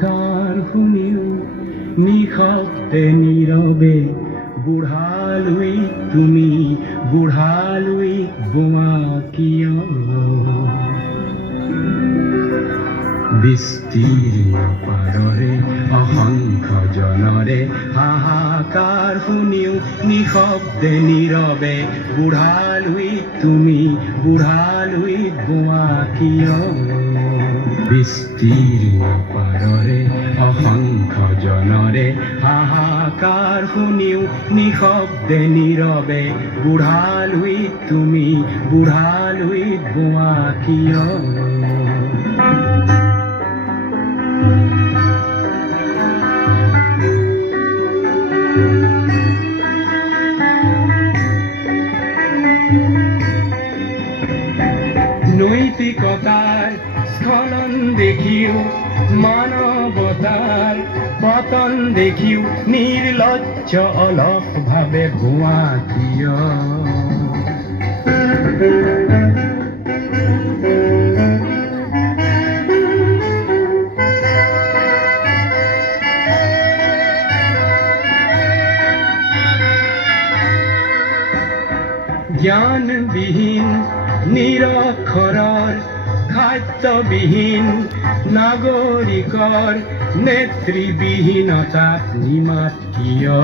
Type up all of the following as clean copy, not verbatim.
হাহাকাৰ শুনিও নিশব্দে নীৰৱে বুঢ়ালৈ তুমি বুঢ়ালৈ বোৱা কিয় বিস্তীৰ্ণ পাৰৰে অসংখ্য জনৰে হাহাকাৰ শুনিও নিশব্দে নীৰৱে বুঢ়ালৈ তুমি বুঢ়ালৈ বোৱা কিয় বিস্তীৰ্ণ পাৰৰে অসংখ্য জনৰে হাহাকাৰ শুনিও নিশব্দে নীৰৱে বুঢ়ালৈ তুমি বুঢ়ালৈ বোৱা কিয় নৈতিকতাৰ স্খলন দেখিও মানৱতাৰ পতন দেখিও নিৰ্লজ্জ অলস ভাৱে ভুৱা কিয় জ্ঞানবিহীন নিৰক্ষৰৰ খাদ্যবিহীন নাগৰিকৰ নেতৃবিহীনতাত নিমাত কিয়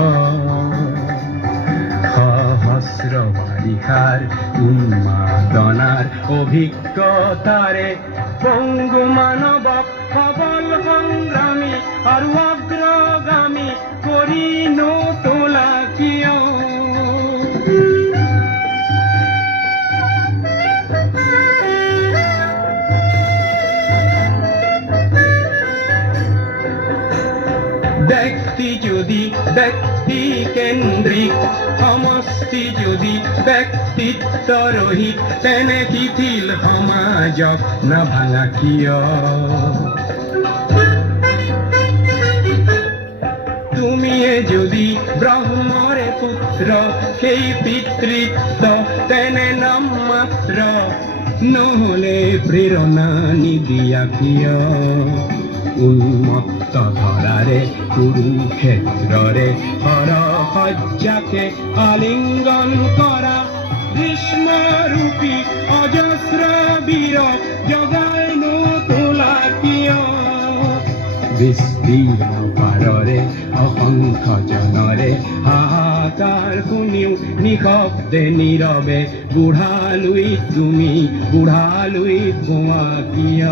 সহস্ৰ বাৰিষাৰ উন্মাদনাৰ অভিজ্ঞতাৰে পংগু মানৱক সবল সংগ্ৰামী আৰু অগ্ৰগামী কৰি নতোলা কিয় ব্যক্তি যদি ব্যক্তি কেন্দ্ৰিক সমষ্টি যদি ব্যক্তিত্ব ৰহিত তেনে শিথিল সমাজক নাভাঙা কিয় তুমিয়ে যদি ব্ৰহ্মৰে পুত্ৰ সেই পিতৃত্ব তেনে নাম মাত্ৰ নহলে প্ৰেৰণা নিদিয়া কিয় উন্মত্ত ধৰাৰে কুৰুক্ষেত্ৰৰে হৰসজ্জাকে আলিংগন কৰা ভীষ্মৰূপী অজস্ৰ বীৰক জগাই নতোলা কিয় বিস্তীৰ্ণ পাৰৰে অসংখ্য জনৰে হাহাকাৰ শুনিও নিশব্দে নীৰৱে বুঢ়ালৈ তুমি বুঢ়ালৈ বোৱা কিয়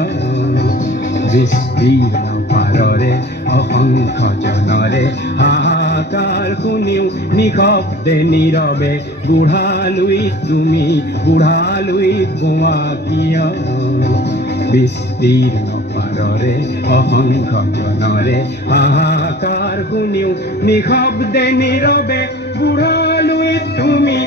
বিস্তীৰ্ণ পাৰৰে অসংখ্য জনৰে হাহাকাৰ শুনিও নিশব্দে নীৰৱে বুঢ়ালৈ তুমি বুঢ়ালৈ বোৱা কিয় বিস্তীৰ্ণ পাৰৰে অসংখ্য জনৰে হাহাকাৰ শুনিও নিশব্দে নীৰৱে বুঢ়ালৈ তুমি